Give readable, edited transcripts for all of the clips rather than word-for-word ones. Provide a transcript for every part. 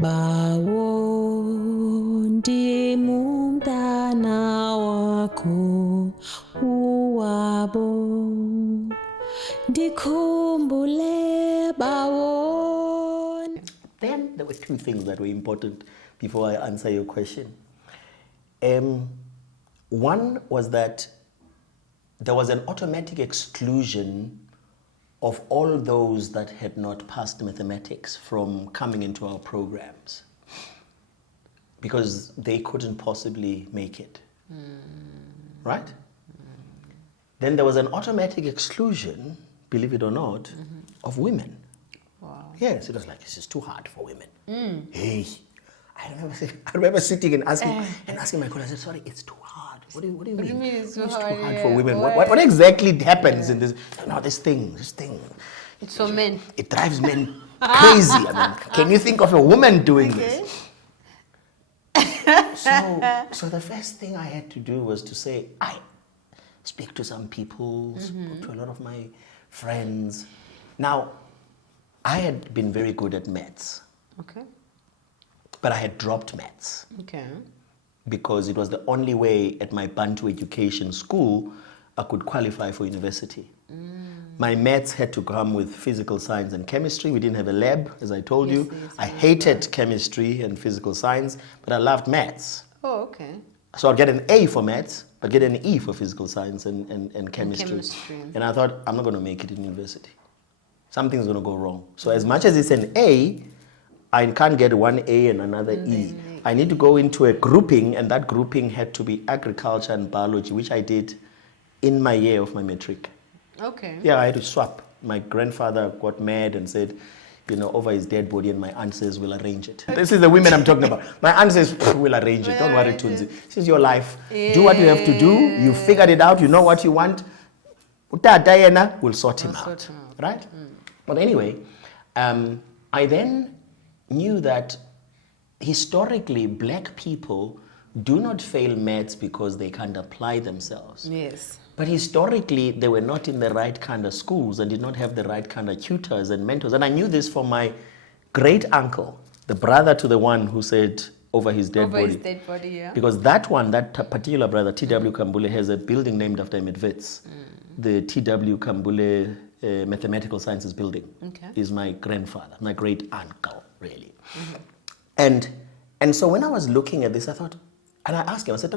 Bawo ndimumntana wakho uwabo ndikhumbule bawo. Then there were two things that were important before I answer your question. One was that there was an automatic exclusion of all those that had not passed mathematics from coming into our programs because they couldn't possibly make it. Right? Then there was an automatic exclusion, believe it or not, of women. Wow. Yes, it was like, this is too hard for women. Hey, I remember sitting and asking my colleague, I said, sorry, it's too hard. What do you mean? It's It's too too hard hard for women. Why? What exactly happens in this? No, this thing. It's for men. It drives men crazy. I mean, can you think of a woman doing this? So the first thing I had to do was to say, I speak to some people, spoke to a lot of my friends. Now, I had been very good at maths, Okay. but I had dropped maths Okay. because it was the only way at my Bantu education school I could qualify for university. My maths had to come with physical science and chemistry. We didn't have a lab, as I told you. Yes, I hated chemistry and physical science, but I loved maths. Oh, okay. So I'd get an A for maths, but get an E for physical science and chemistry. chemistry. And I thought, I'm not going to make it in university. Something's going to go wrong. So as much as it's an A, I can't get one A and another E. I need to go into a grouping, and that grouping had to be agriculture and biology, which I did in my year of my matric. Okay. Yeah, I had to swap. My grandfather got mad and said, over his dead body, and my aunt says, we'll arrange it. This is the women I'm talking about. My aunt says, we'll arrange it. Don't worry, Mthunzi. This is your life. Do what you have to do. You figured it out. You know what you want. Utata yena, we'll sort him out. Right? But anyway, I then knew that historically, black people do not fail maths because they can't apply themselves. Yes. But historically, they were not in the right kind of schools and did not have the right kind of tutors and mentors. And I knew this from my great uncle, the brother to the one who said over his dead body. Over his dead body, yeah. Because that particular brother, T.W. Kambule, has a building named after him at Wits. The T.W. Kambule Mathematical Sciences Building is my grandfather, my great uncle, really. And so when I was looking at this, I thought, and I asked him, I said,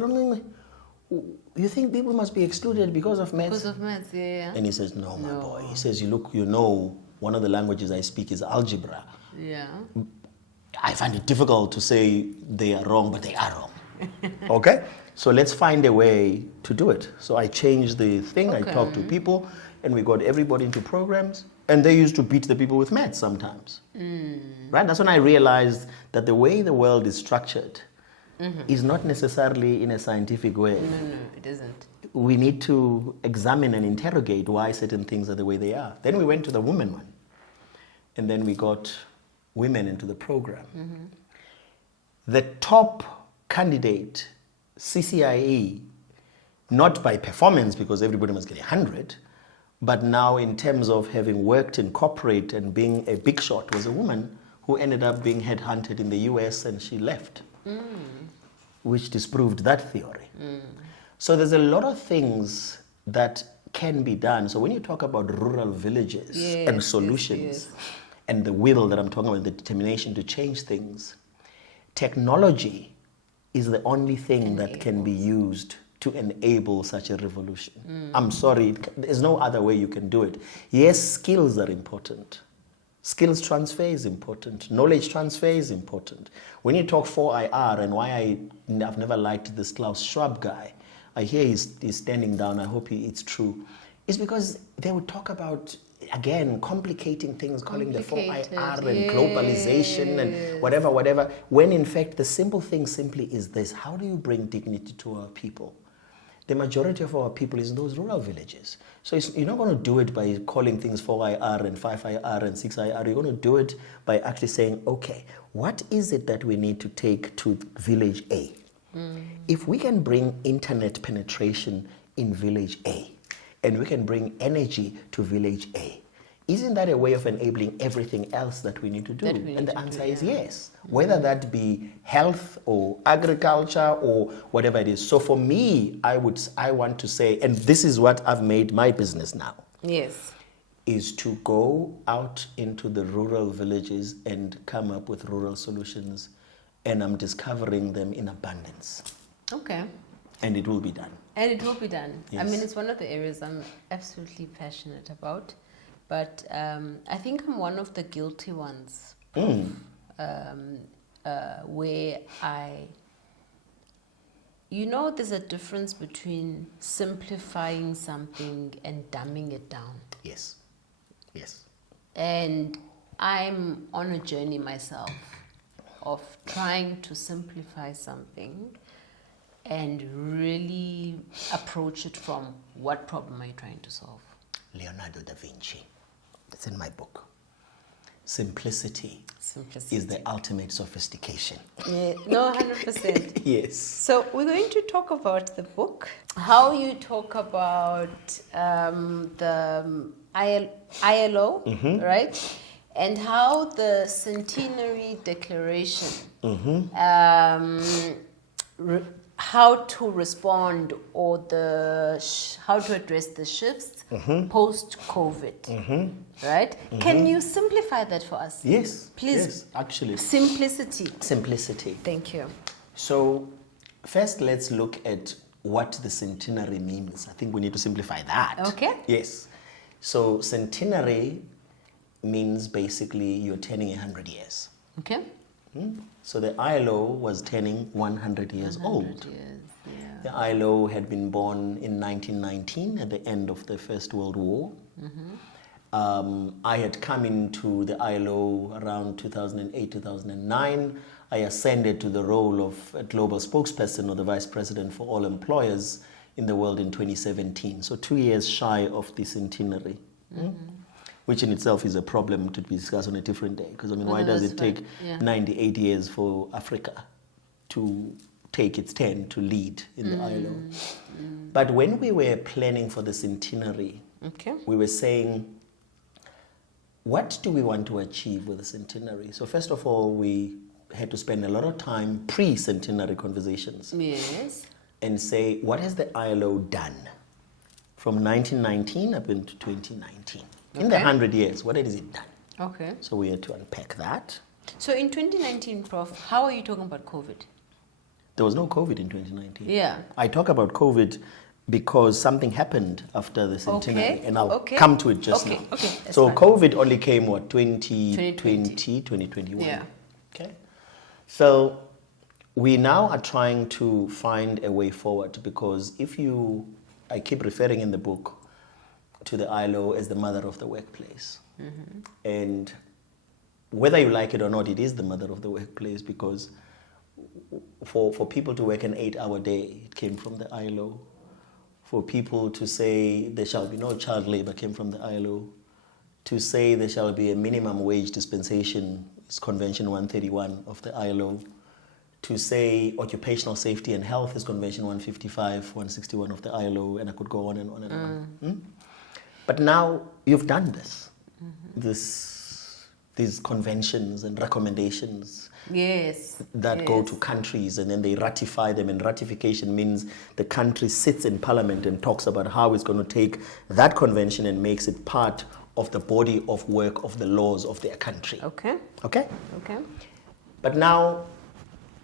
you think people must be excluded because of maths? Because of maths, yeah. And he says, no, my boy. He says, one of the languages I speak is algebra. Yeah. I find it difficult to say they are wrong, but they are wrong. Okay? So let's find a way to do it. So I changed the thing. I talked to people, and we got everybody into programs. And they used to beat the people with maths sometimes. Right? That's when I realized that the way the world is structured is not necessarily in a scientific way. No, it isn't. We need to examine and interrogate why certain things are the way they are. Then we went to the women one. And then we got women into the program. The top candidate, CCIE, not by performance because everybody must get 100, but now in terms of having worked in corporate and being a big shot, was a woman who ended up being headhunted in the US and she left, which disproved that theory. So there's a lot of things that can be done. So when you talk about rural villages and solutions and the will that I'm talking about, the determination to change things, technology is the only thing that can be used to enable such a revolution. I'm sorry, there's no other way you can do it. Yes, skills are important. Skills transfer is important. Knowledge transfer is important. When you talk 4IR and why I've never liked this Klaus Schwab guy, I hear he's standing down, I hope it's true, is because they would talk about, again, complicating things, calling the 4IR and globalization and whatever, when in fact the simple thing simply is this: how do you bring dignity to our people? The majority of our people is in those rural villages. So you're not going to do it by calling things 4IR and 5IR and 6IR. You're going to do it by actually saying, okay, what is it that we need to take to village A? If we can bring internet penetration in village A, and we can bring energy to village A, isn't that a way of enabling everything else that we need to do? That we need And the to answer do, is yeah. yes. Whether that be health or agriculture or whatever it is. So for me, I want to say, and this is what I've made my business now, Yes. is to go out into the rural villages and come up with rural solutions, and I'm discovering them in abundance. Okay. And it will be done. And it will be done. I Yes. mean, it's one of the areas I'm absolutely passionate about. But I think I'm one of the guilty ones, where there's a difference between simplifying something and dumbing it down. Yes. Yes. And I'm on a journey myself of trying to simplify something and really approach it from what problem are you trying to solve? Leonardo da Vinci. It's in my book. Simplicity Simplicity. is the ultimate sophistication. Yeah, no, 100%. Yes. So we're going to talk about the book, how you talk about the ILO, right? And how the Centenary Declaration, how to respond or how to address the shifts post-COVID, right? Can you simplify that for us? Yes. Please. Yes, actually. Simplicity. Simplicity. Thank you. So first let's look at what the centenary means. I think we need to simplify that. Okay. Yes. So centenary means basically you're turning 100 years. Okay. So the ILO was turning 100 years 100 old. years, yeah. The ILO had been born in 1919 at the end of the First World War. I had come into the ILO around 2008, 2009. I ascended to the role of a global spokesperson or the vice president for all employers in the world in 2017. So 2 years shy of the centenary. Which in itself is a problem to be discussed on a different day. Because, I mean, why does it take 98 years for Africa to take its turn to lead in the ILO? But when we were planning for the centenary, we were saying, what do we want to achieve with the centenary? So first of all, we had to spend a lot of time pre-centenary conversations. Yes. And say, what has the ILO done from 1919 up into 2019? In the 100 years, what has it done? Okay. So we had to unpack that. So in 2019, Prof, how are you talking about COVID? There was no COVID in 2019. Yeah. I talk about COVID because something happened after the centenary, and I'll come to it just now. Okay. So fine. COVID only came, 2020, 2021? Yeah. Okay. So we now are trying to find a way forward because I keep referring in the book to the ILO as the mother of the workplace. And whether you like it or not, it is the mother of the workplace because for people to work an 8-hour day, it came from the ILO. For people to say there shall be no child labor came from the ILO. To say there shall be a minimum wage dispensation is Convention 131 of the ILO. To say occupational safety and health is Convention 155, 161 of the ILO, and I could go on and on and on. But now you've done this, these conventions and recommendations that go to countries and then they ratify them, and ratification means the country sits in parliament and talks about how it's going to take that convention and makes it part of the body of work of the laws of their country. Okay? But now,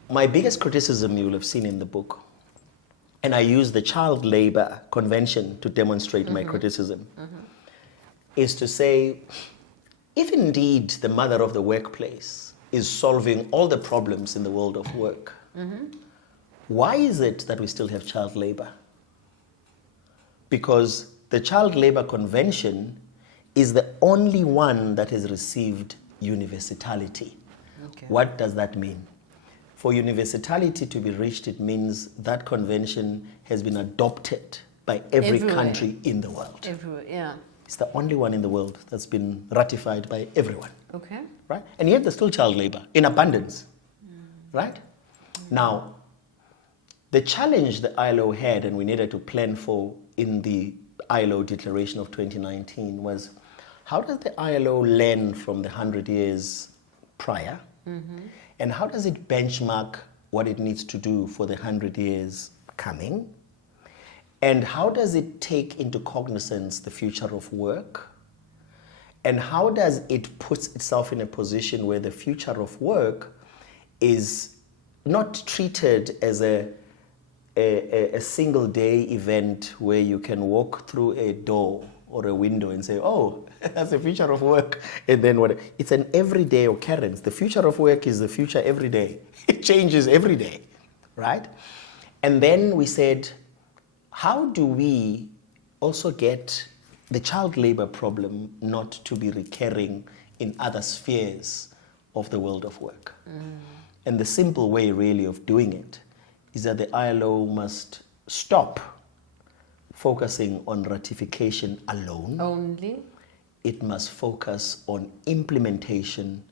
my biggest criticism you will have seen in the book, and I use the Child Labor Convention to demonstrate my criticism, is to say, if indeed the mother of the workplace is solving all the problems in the world of work, why is it that we still have child labor? Because the Child Labor Convention is the only one that has received universality. What does that mean? For universality to be reached, it means that convention has been adopted by every country in the world. Everywhere, yeah. It's the only one in the world that's been ratified by everyone. Okay. Right? And yet there's still child labor in abundance. Right? Now, the challenge the ILO had and we needed to plan for in the ILO Declaration of 2019 was, how does the ILO learn from the 100 years prior? And how does it benchmark what it needs to do for the 100 years coming? And how does it take into cognizance the future of work? And how does it put itself in a position where the future of work is not treated as a single day event where you can walk through a door or a window and say, oh, that's the future of work. And then what? It's an everyday occurrence. The future of work is the future every day. It changes every day, right? And then we said, how do we also get the child labor problem not to be recurring in other spheres of the world of work? And the simple way really of doing it is that the ILO must stop focusing on ratification alone. Only? It must focus on implementation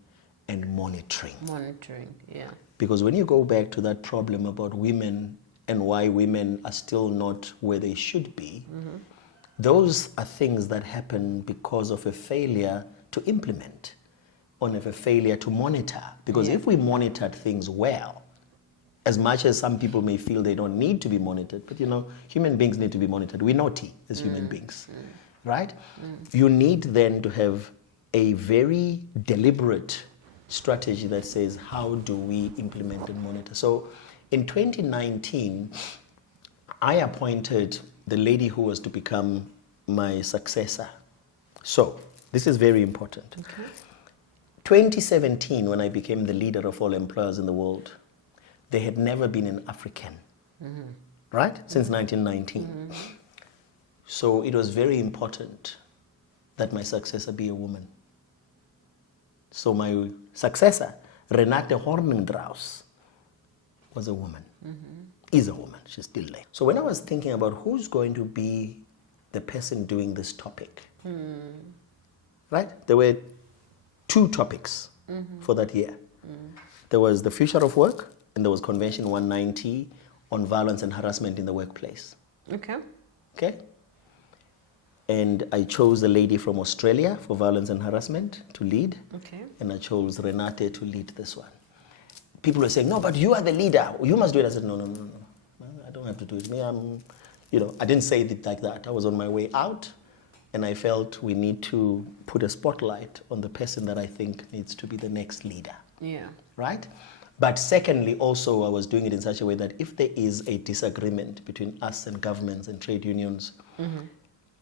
and monitoring. Monitoring, yeah. Because when you go back to that problem about women and why women are still not where they should be, those are things that happen because of a failure to implement, or of a failure to monitor. Because if we monitored things well, as much as some people may feel they don't need to be monitored, but human beings need to be monitored. We're naughty as human beings, right? You need then to have a very deliberate strategy that says, how do we implement and monitor? So in 2019, I appointed the lady who was to become my successor. So this is very important. 2017, when I became the leader of all employers in the world, there had never been an African, right? Since 1919. So it was very important that my successor be a woman. So my successor, Renate Hornendraus, was a woman, is a woman, she's still there. So when I was thinking about who's going to be the person doing this topic, right? There were two topics for that year. There was the future of work, and there was Convention 190 on violence and harassment in the workplace. Okay? And I chose a lady from Australia for violence and harassment to lead. And I chose Renate to lead this one. People were saying, no, but you are the leader. You must do it. I said, no. I don't have to do it. Me, I didn't say it like that. I was on my way out, and I felt we need to put a spotlight on the person that I think needs to be the next leader. Right? But secondly, also, I was doing it in such a way that if there is a disagreement between us and governments and trade unions,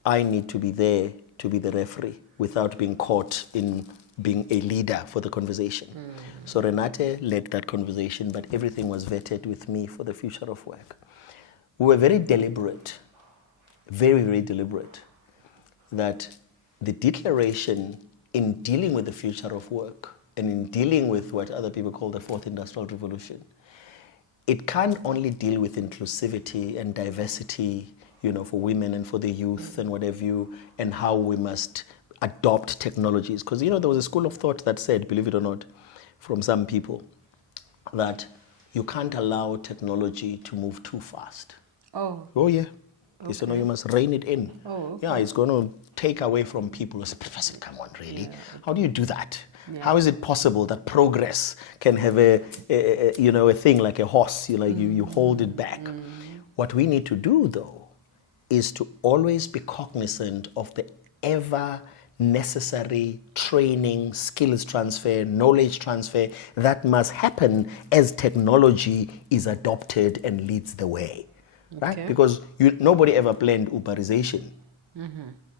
I need to be there to be the referee without being caught in being a leader for the conversation. So Renate led that conversation, but everything was vetted with me for the future of work. We were very deliberate, very, very deliberate, that the declaration in dealing with the future of work and in dealing with what other people call the fourth industrial revolution, it can't only deal with inclusivity and diversity, for women and for the youth and whatever and how we must adopt technologies. Because, there was a school of thought that said, believe it or not, from some people, that you can't allow technology to move too fast. Oh yeah. Okay. So you must rein it in. Yeah, it's going to take away from people. I said, Professor, come on, really? Yeah. How do you do that? Yeah. How is it possible that progress can have a thing like a horse? You hold it back. What we need to do, though, is to always be cognizant of the ever necessary training, skills transfer, knowledge transfer that must happen as technology is adopted and leads the way. Right? Because nobody ever planned Uberization.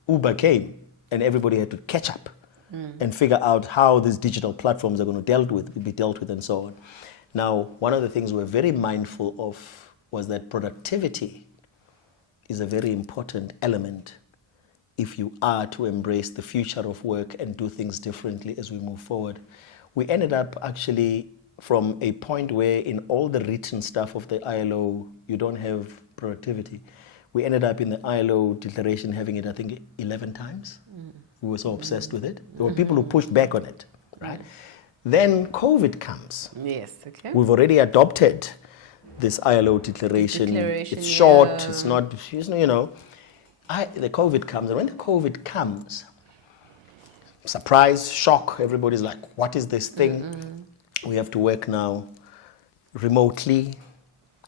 Uber came and everybody had to catch up and figure out how these digital platforms are going to be dealt with and so on. Now, one of the things we're very mindful of was that productivity is a very important element if you are to embrace the future of work and do things differently as we move forward. We ended up actually from a point where in all the written stuff of the ILO, you don't have productivity. We ended up in the ILO declaration having it, I think, 11 times. We were so obsessed with it. There were people who pushed back on it, right? Then COVID comes. Yes, okay. We've already adopted this ILO declaration. It's short, it's not, the COVID comes. And when the COVID comes, surprise, shock. Everybody's like, what is this thing? We have to work now remotely,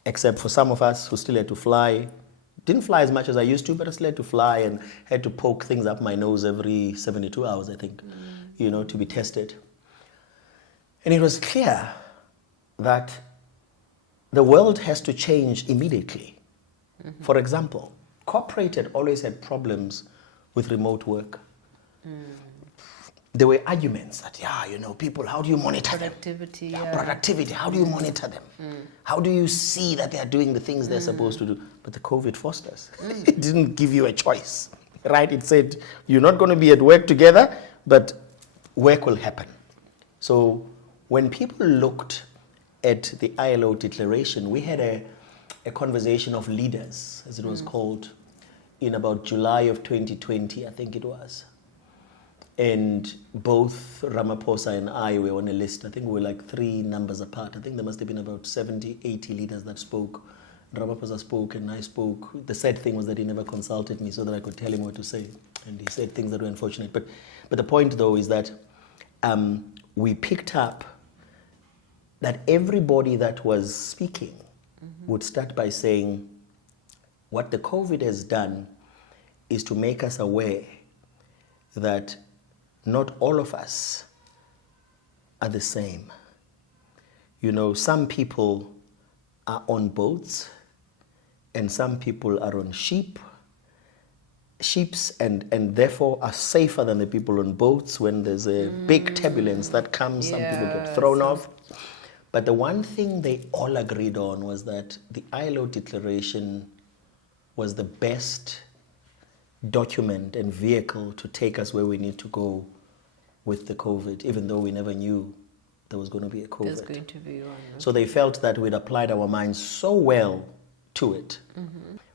except for some of us who still had to fly. Didn't fly as much as I used to, but I still had to fly and had to poke things up my nose every 72 hours, I think, to be tested. And it was clear that the world has to change immediately. For example, corporate had always had problems with remote work. There were arguments that, people, how do you monitor Productivity, them? Productivity, how do you monitor them? How do you see that they are doing the things they're supposed to do? But the COVID forced us. It didn't give you a choice, right? It said, you're not going to be at work together, but work will happen. So when people looked at the ILO declaration, we had a conversation of leaders, as it was called, in about July of 2020, I think it was. And both Ramaphosa and I were on a list. I think we were like 3 numbers apart. I think there must have been about 70, 80 leaders that spoke. Ramaphosa spoke and I spoke. The sad thing was that he never consulted me so that I could tell him what to say. And he said things that were unfortunate. But the point, though, is that we picked up that everybody that was speaking would start by saying, what the COVID has done is to make us aware that not all of us are the same. Some people are on boats and some people are on sheeps and therefore are safer than the people on boats. When there's a big turbulence that comes, some people get thrown off. But the one thing they all agreed on was that the ILO declaration was the best document and vehicle to take us where we need to go with the COVID, even though we never knew there was going to be a COVID. There's going to be one. So they felt that we'd applied our minds so well to it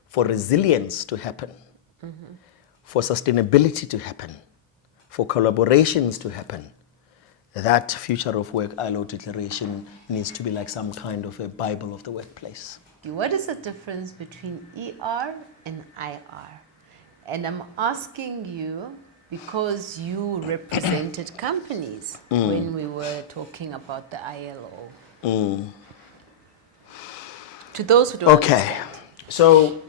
for resilience to happen, for sustainability to happen, for collaborations to happen. That Future of Work ILO declaration needs to be like some kind of a Bible of the workplace. What is the difference between ER and IR? And I'm asking you because you represented companies when we were talking about the ILO. To those who don't understand. So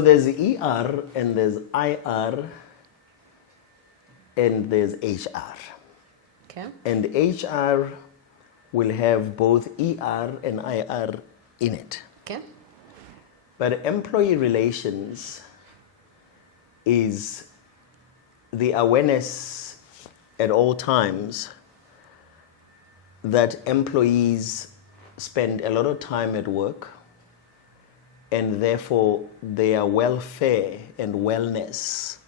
there's ER and there's IR and there's HR. Okay. And HR will have both ER and IR in it. Okay. But employee relations is the awareness at all times that employees spend a lot of time at work and therefore their welfare and wellness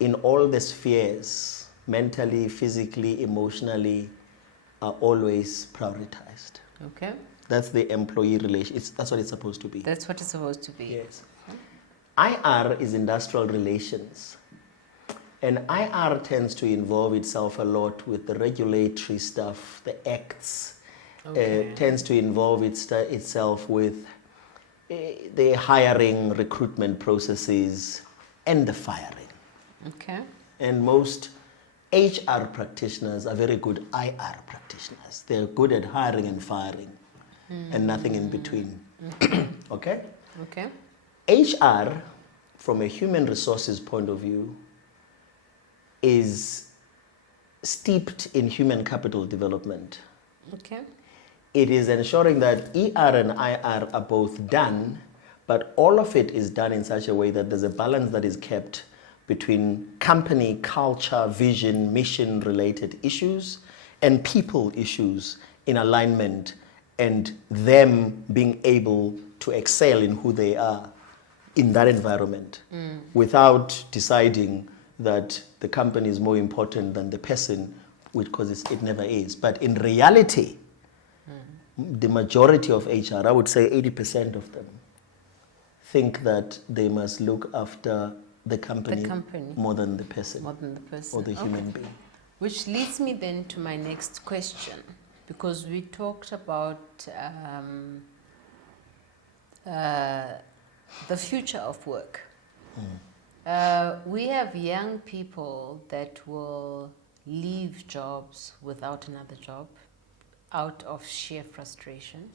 in all the spheres, mentally, physically, emotionally, are always prioritized. Okay. That's the employee relation. That's what it's supposed to be. That's what it's supposed to be. Yes. IR is industrial relations. And IR tends to involve itself a lot with the regulatory stuff, the acts. Okay. Tends to involve itself with the hiring, recruitment processes, and the firing. Okay. And most HR practitioners are very good IR practitioners. They're good at hiring and firing and nothing in between. Okay? Okay. HR, from a human resources point of view, is steeped in human capital development. Okay. It is ensuring that ER and IR are both done, but all of it is done in such a way that there's a balance that is kept between company, culture, vision, mission related issues and people issues in alignment, and them being able to excel in who they are in that environment without deciding that the company is more important than the person, because it never is. But in reality, the majority of HR, I would say 80% of them, think that they must look after the company more than the person. More than the person. Or the human being. Which leads me then to my next question, because we talked about the future of work. We have young people that will leave jobs without another job out of sheer frustration.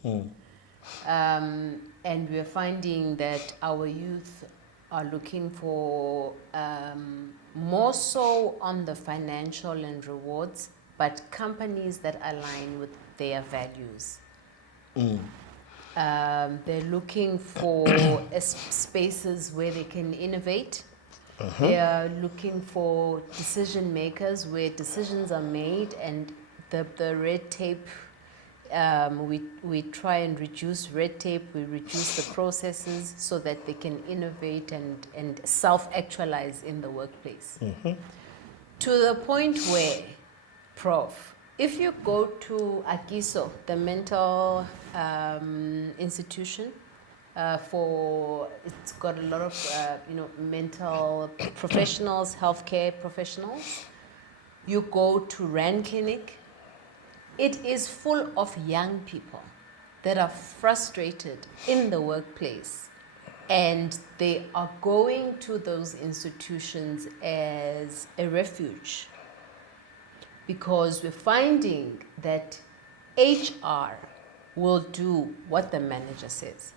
And we're finding that our youth are looking for more so on the financial and rewards, but companies that align with their values. They're looking for spaces where they can innovate. They are looking for decision makers where decisions are made, and the red tape, we try and reduce red tape, we reduce the processes so that they can innovate and self-actualize in the workplace. To the point where, Prof, if you go to Akiso, the mental institution, it's got a lot of mental professionals, healthcare professionals. You go to Rand Clinic, it is full of young people that are frustrated in the workplace, and they are going to those institutions as a refuge, because we're finding that HR will do what the manager says.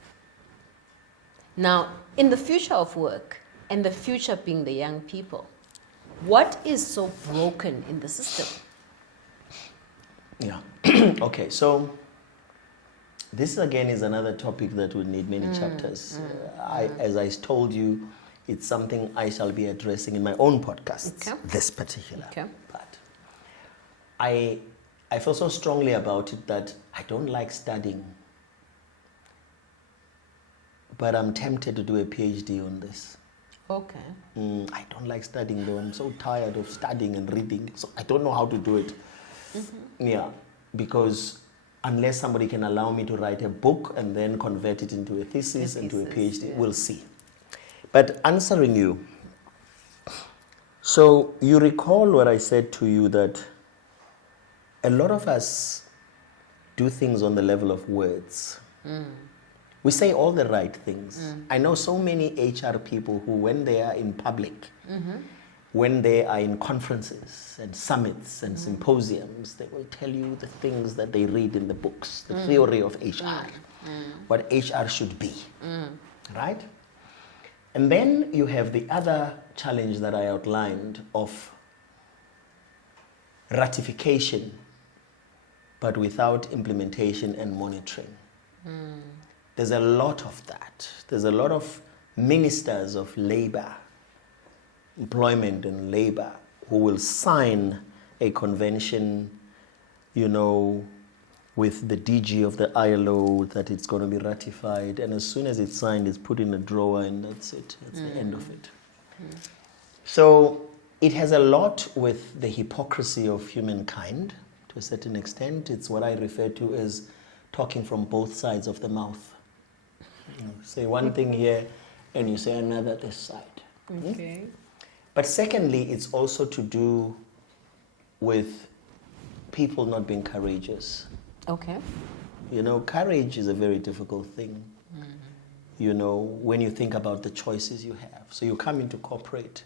Now, in the future of work, and the future being the young people, what is so broken in the system? Yeah. Okay, so this again is another topic that would need many chapters. As I told you, it's something I shall be addressing in my own podcast, this particular part. I feel so strongly about it that I don't like studying, but I'm tempted to do a PhD on this. Okay. I don't like studying though. I'm so tired of studying and reading, so I don't know how to do it. Yeah, because unless somebody can allow me to write a book and then convert it into a thesis, into a PhD, we'll see. But answering you, so you recall what I said to you, that a lot of us do things on the level of words. We say all the right things. I know so many HR people who, when they are in public, when they are in conferences and summits and symposiums, they will tell you the things that they read in the books, the theory of HR, what HR should be, right? And then you have the other challenge that I outlined of ratification, but without implementation and monitoring. There's a lot of that. There's a lot of ministers of labor, employment and labor, who will sign a convention, with the DG of the ILO that it's going to be ratified, and as soon as it's signed, it's put in a drawer, and that's it. That's the end of it. So it has a lot with the hypocrisy of humankind to a certain extent. It's what I refer to as talking from both sides of the mouth. Say one thing here and you say another this side. Okay. But secondly, it's also to do with people not being courageous. Okay. Courage is a very difficult thing. When you think about the choices you have. So you come into corporate,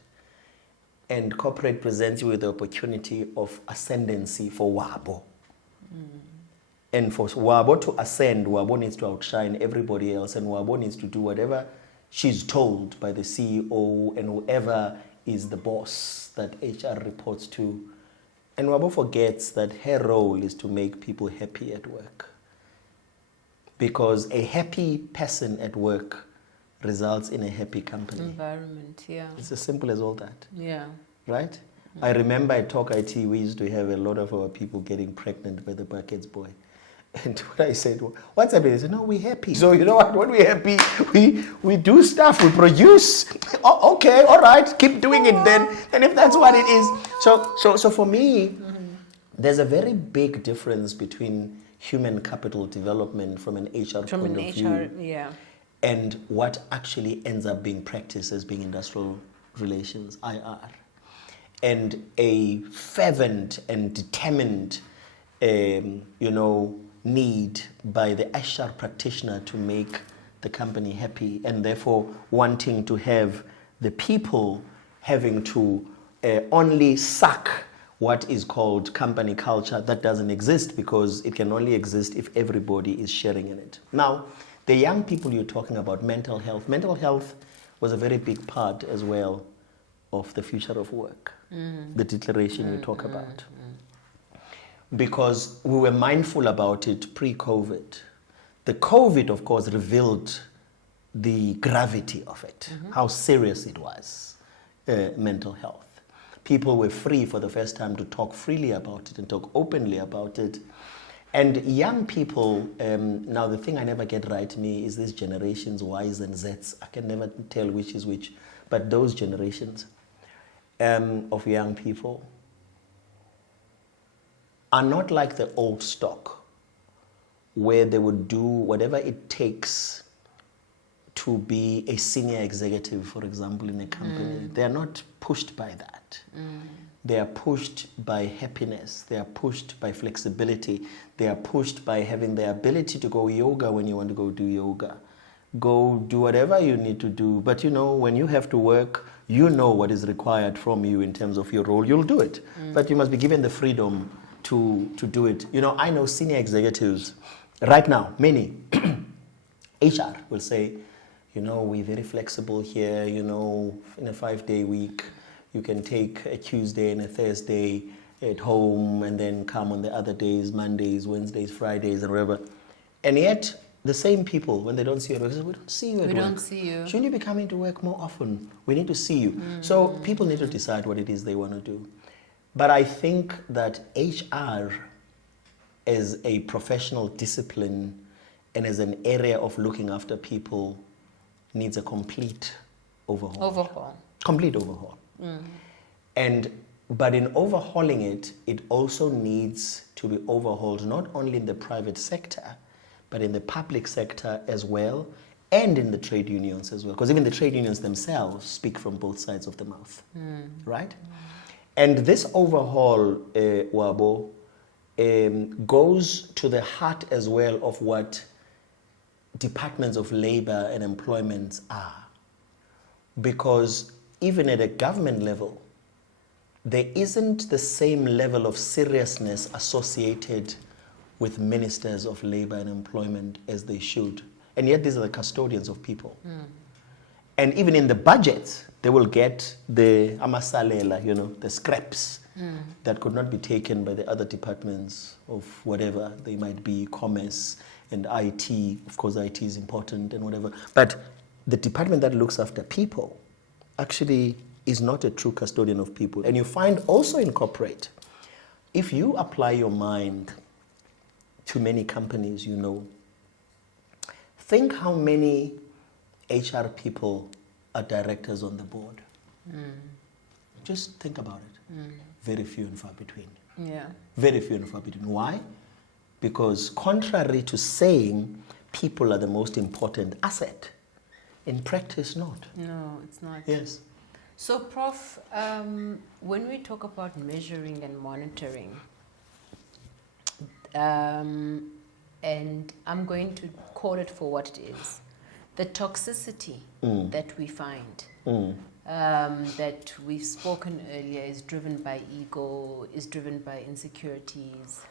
and corporate presents you with the opportunity of ascendancy for Wabo. And for Wabo to ascend, Wabo needs to outshine everybody else, and Wabo needs to do whatever she's told by the CEO and whoever is the boss that HR reports to. And Wabo forgets that her role is to make people happy at work. Because a happy person at work results in a happy company. Environment, yeah. It's as simple as all that. Yeah. Right? I remember at Talk IT, we used to have a lot of our people getting pregnant by the buckets boy. And what I said, what's happening? They said, no, we're happy. So you know what? When we're happy, we do stuff, we produce. Oh, okay, all right, keep doing it then. And if that's what it is. So for me, there's a very big difference between human capital development from an HR point of view, yeah, and what actually ends up being practiced as being industrial relations, IR. And a fervent and determined, need by the HR practitioner to make the company happy, and therefore wanting to have the people having to only suck what is called company culture that doesn't exist, because it can only exist if everybody is sharing in it. Now, the young people you're talking about, mental health was a very big part as well of the future of work, the declaration you talk about. Because we were mindful about it pre-COVID. The COVID, of course, revealed the gravity of it, how serious it was, mental health. People were free for the first time to talk freely about it and talk openly about it. And young people, now the thing I never get right to me is these generations, Ys and Zs. I can never tell which is which, but those generations of young people are not like the old stock, where they would do whatever it takes to be a senior executive, for example, in a company. They are not pushed by that. They are pushed by happiness. They are pushed by flexibility. They are pushed by having the ability to go yoga when you want to go do yoga. Go do whatever you need to do. But you know, when you have to work, you know what is required from you in terms of your role. You'll do it. But you must be given the freedom to do it. You know, I know senior executives right now, many, HR will say, you know, we're very flexible here, you know, in a 5-day week, you can take a Tuesday and a Thursday at home and then come on the other days, Mondays, Wednesdays, Fridays, and whatever. And yet, the same people, when they don't see you at work, say, we don't see you at work. We don't see you. Shouldn't you be coming to work more often? We need to see you. So people need to decide what it is they want to do. But I think that HR as a professional discipline and as an area of looking after people needs a complete overhaul. Complete overhaul. But in overhauling it, it also needs to be overhauled not only in the private sector, but in the public sector as well, and in the trade unions as well. Because even the trade unions themselves speak from both sides of the mouth, right? And this overhaul, Wabo, goes to the heart as well of what departments of labor and employment are. Because even at a government level, there isn't the same level of seriousness associated with ministers of labor and employment as they should. And yet these are the custodians of people. And even in the budget, they will get the amasalela, you know, the scraps that could not be taken by the other departments of whatever they might be, commerce and IT. Of course, IT is important and whatever. But the department that looks after people actually is not a true custodian of people. And you find also in corporate, if you apply your mind to many companies, you know, think how many HR people are directors on the board. Just think about it. Very few and far between. Yeah. Very few and far between. Why? Because contrary to saying people are the most important asset, in practice not. No, it's not. Yes. So, Prof, when we talk about measuring and monitoring, and I'm going to call it for what it is, the toxicity that we find, that we've spoken earlier, is driven by ego, is driven by insecurities.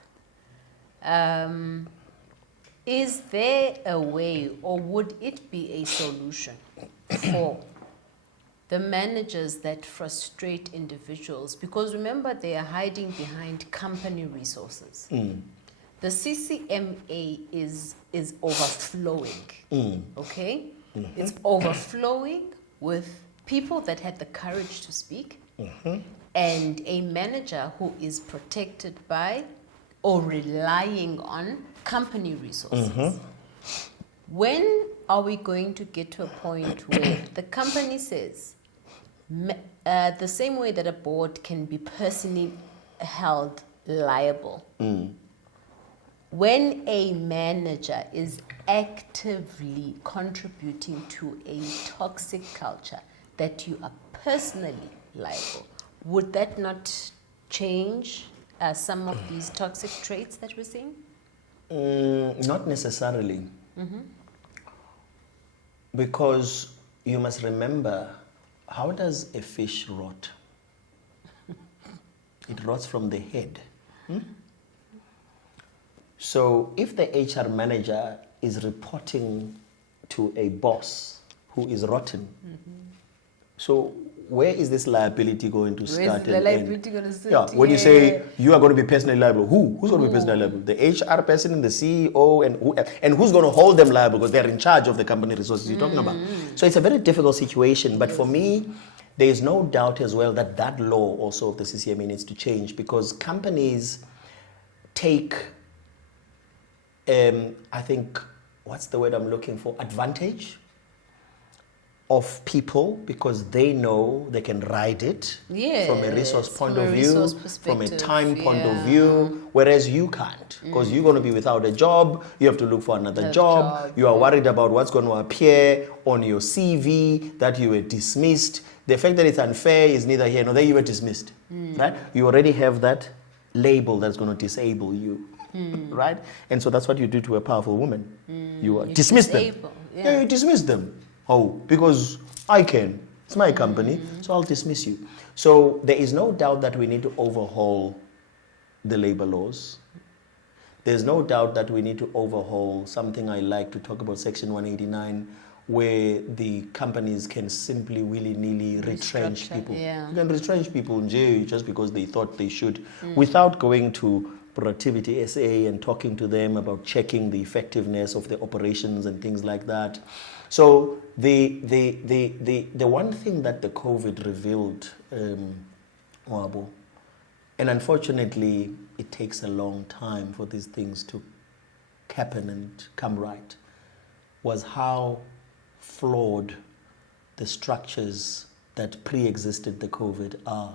Is there a way, or would it be a solution for the managers that frustrate individuals? Because remember, they are hiding behind company resources. The CCMA is overflowing, okay? It's overflowing with people that had the courage to speak, and a manager who is protected by or relying on company resources. When are we going to get to a point where the company says, the same way that a board can be personally held liable, when a manager is actively contributing to a toxic culture, that you are personally liable, would that not change some of these toxic traits that we're seeing? Not necessarily. Because you must remember how does a fish rot? It rots from the head. So if the HR manager is reporting to a boss who is rotten, so where is this liability going to start? Where's the liability going to sit? Yeah, when you say you are going to be personally liable, who's going to be personally liable? The HR person and the CEO, and who's going to hold them liable because they're in charge of the company resources you're talking about. So it's a very difficult situation. But for me, there is no doubt as well that that law also of the CCMA needs to change, because companies take, I think, what's the word I'm looking for? Advantage of people because they know they can ride it from a resource point of view, from a time point of view, whereas you can't, because you're going to be without a job, you have to look for another job, you are worried about what's going to appear on your CV, that you were dismissed. The fact that it's unfair is neither here nor there, you were dismissed, right? You already have that label that's going to disable you, right? And so that's what you do to a powerful woman. You dismiss them. Yeah, you dismiss them. Oh, because I can. It's my company, so I'll dismiss you. So there is no doubt that we need to overhaul the labor laws. There's no doubt that we need to overhaul something I like to talk about, Section 189, where the companies can simply willy-nilly retrench people. You can retrench people in jail just because they thought they should, without going to Productivity SA and talking to them about checking the effectiveness of the operations and things like that. So the one thing that the COVID revealed, Wabo, and unfortunately it takes a long time for these things to happen and come right, was how flawed the structures that pre-existed the COVID are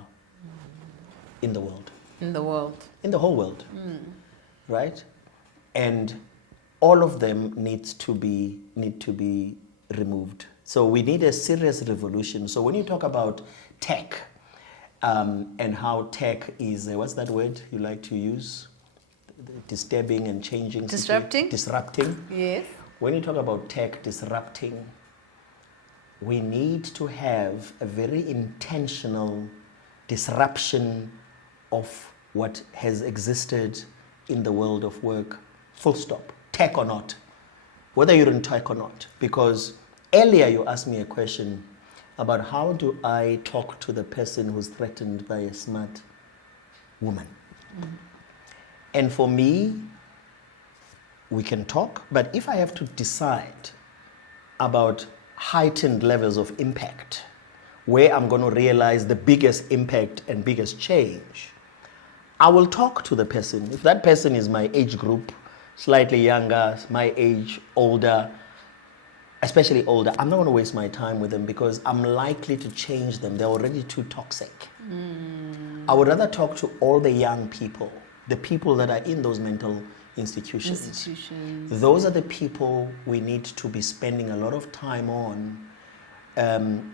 in the world. In the world. In the whole world, right? And all of them need to be removed. So we need a serious revolution. So when you talk about tech and how tech is, what's that word you like to use? Disturbing and changing. Disrupting? Disrupting. Yes. When you talk about tech disrupting, we need to have a very intentional disruption of what has existed in the world of work, full stop, tech or not, whether you're in tech or not. Because earlier you asked me a question about how do I talk to the person who's threatened by a smart woman. And for me, we can talk, but if I have to decide about heightened levels of impact, where I'm going to realize the biggest impact and biggest change, I will talk to the person. If that person is my age group, slightly younger, my age, older, especially older, I'm not going to waste my time with them because I'm likely to change them. They're already too toxic. I would rather talk to all the young people, the people that are in those mental institutions. Those are the people we need to be spending a lot of time on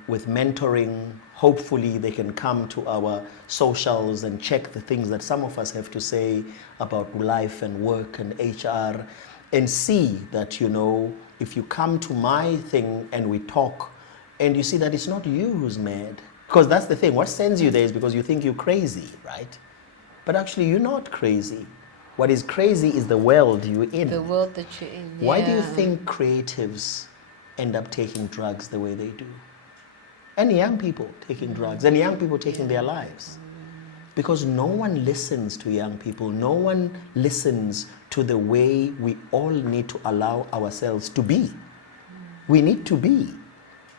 with mentoring. Hopefully they can come to our socials and check the things that some of us have to say about life and work and HR, and see that, you know, if you come to my thing and we talk and you see that it's not you who's mad, because that's the thing, what sends you there is because you think you're crazy, right? But actually you're not crazy. What is crazy is the world you're in. The world that you're in. Why do you think creatives end up taking drugs the way they do? And young people taking drugs, and young people taking their lives. Because no one listens to young people. No one listens to the way we all need to allow ourselves to be. We need to be.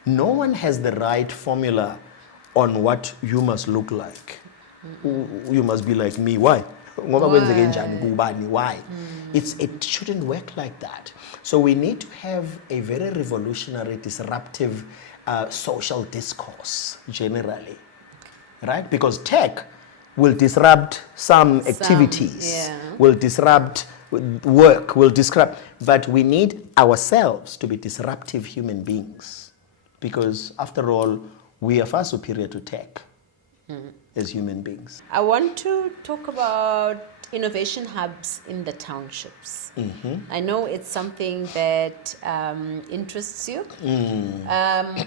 No one has the right formula on what you must look like. You must be like me. Why? Why? It shouldn't work like that. So we need to have a very revolutionary, disruptive social discourse generally, right? Because tech will disrupt some activities, will disrupt work, will disrupt, but we need ourselves to be disruptive human beings, because after all, we are far superior to tech as human beings. I want to talk about innovation hubs in the townships. I know it's something that interests you.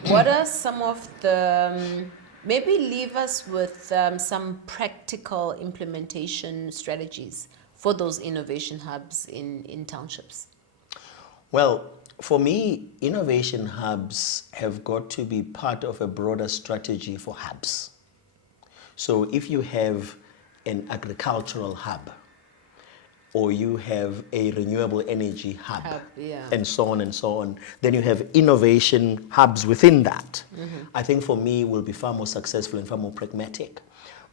What are some of the, maybe leave us with some practical implementation strategies for those innovation hubs in townships? Well, for me, innovation hubs have got to be part of a broader strategy for hubs. So if you have an agricultural hub, or you have a renewable energy hub, and so on, then you have innovation hubs within that. I think for me will be far more successful and far more pragmatic,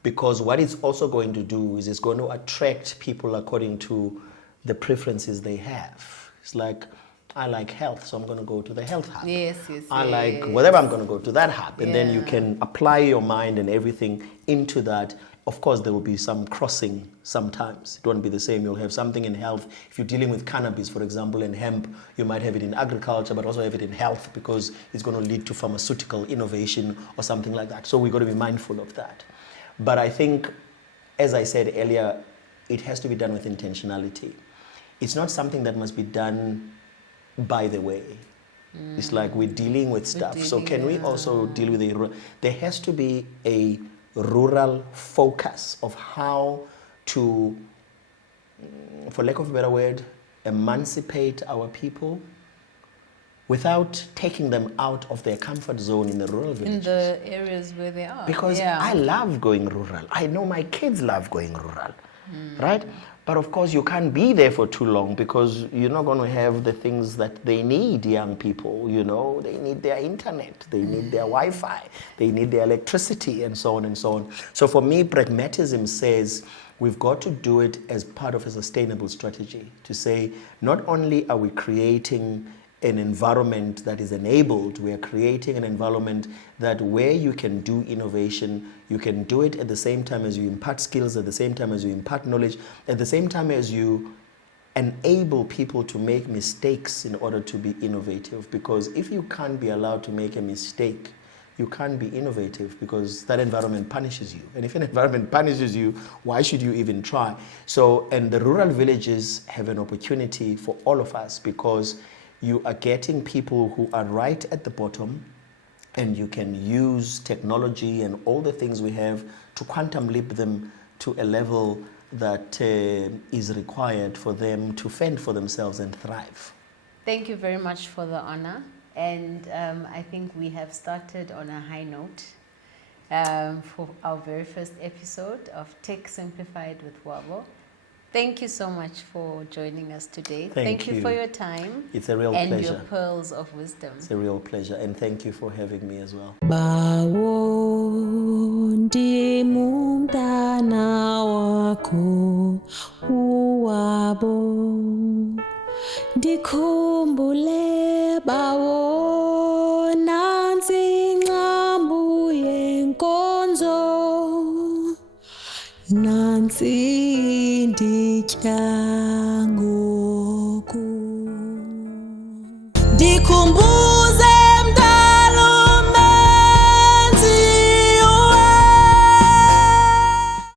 because what it's also going to do is it's going to attract people according to the preferences they have. It's like, I like health, so I'm going to go to the health hub. I like whatever, I'm going to go to that hub. And then you can apply your mind and everything into that. Of course, there will be some crossing sometimes. It won't be the same. You'll have something in health. If you're dealing with cannabis, for example, and hemp, you might have it in agriculture, but also have it in health, because it's going to lead to pharmaceutical innovation or something like that. So we've got to be mindful of that. But I think, as I said earlier, it has to be done with intentionality. It's not something that must be done by the way. It's like we're dealing with stuff. So can we also deal with there has to be a rural focus of how to, for lack of a better word, emancipate our people without taking them out of their comfort zone in the rural villages. In the areas where they are. Because I love going rural. I know my kids love going rural, right? But of course, you can't be there for too long, because you're not going to have the things that they need, young people. You know, they need their internet, they need their Wi-Fi, they need their electricity, and so on and so on. So for me, pragmatism says we've got to do it as part of a sustainable strategy, to say not only are we creating an environment that is enabled, we are creating an environment that where you can do innovation, you can do it at the same time as you impart skills, at the same time as you impart knowledge, at the same time as you enable people to make mistakes in order to be innovative. Because if you can't be allowed to make a mistake, you can't be innovative, because that environment punishes you. And if an environment punishes you, why should you even try? So, and the rural villages have an opportunity for all of us, because you are getting people who are right at the bottom, and you can use technology and all the things we have to quantum leap them to a level that is required for them to fend for themselves and thrive. Thank you very much for the honor. And I think we have started on a high note for our very first episode of Tech Simplified with Wabo. Thank you so much for joining us today. Thank you for your time. It's a real pleasure. And your pearls of wisdom. It's a real pleasure. And thank you for having me as well. Bawo ndimu mntana wakho uwabo, ndikhumbule bawo nansi ngxambu yenkonzo, nansi nditya ngoku, ndikhumbule